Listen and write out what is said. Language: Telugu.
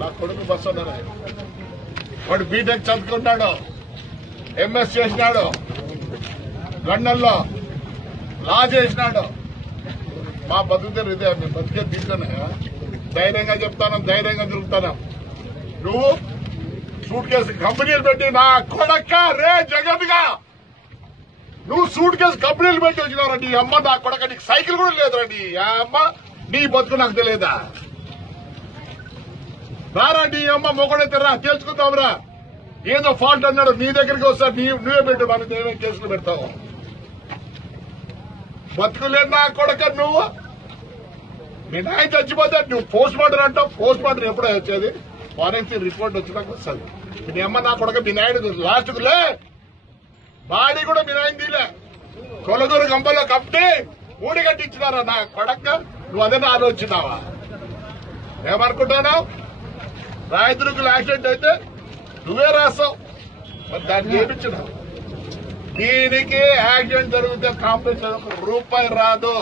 నా కొడుకు బస్సు ఉన్నాడు. వాడు బీటెక్ చదువుకున్నాడు, ఎంఎస్ చేసినాడు, లండన్లో లా చేసినాడు. మా బతుకుతారు ఇదే, మేము బతికే దీంట్లోనే. ధైర్యంగా చెప్తాను, ధైర్యంగా తిరుగుతాను. నువ్వు సూట్ కేసు కంపెనీలు పెట్టి నా కొడక రే జగన్గా నువ్వు సూట్ కేసు కంపెనీలు పెట్టి వచ్చినావు. నీ అమ్మ నా కొడక, నీకు సైకిల్ కూడా లేదురండి. ఆ అమ్మ నీ బతుకు నాకు తెలియదా? రారా నీ అమ్మ మొగడైతే రా, తేల్చుకుందాంరా. ఏదో ఫాల్ట్ అన్నాడు, నీ దగ్గరికి వస్తా, నువ్వే పెట్టు, మనకు ఏమేమి కేసులు పెడతావు. బతుకులేదు నా కొడక. నువ్వు మీ నాయన చచ్చిపోతే నువ్వు పోస్ట్ మార్టం అంటావు. పోస్ట్ మార్టం ఎప్పుడో వచ్చేది? ఫారెన్సిక్ రిపోర్ట్ వచ్చినాక వస్తుంది. మీ అమ్మ నా కొడక, మీ నాయుడు లాస్ట్కు లే బాడీ కూడా మీ నాయన తీలే. కొలగూరు గంపలో కప్పి ఊడి కట్టించినారా నా కొడక. నువ్వు అదే ఆలోచించినావా? ఏమనుకుంటున్నావు? రాయదుర్గలు యాక్సిడెంట్ అయితే నువ్వే రాస్తావు, మరి దాన్ని చేయించినావు. దీనికి యాక్సిడెంట్ జరిగితే కాంపెన్సేషన్ రూపాయి రాదు.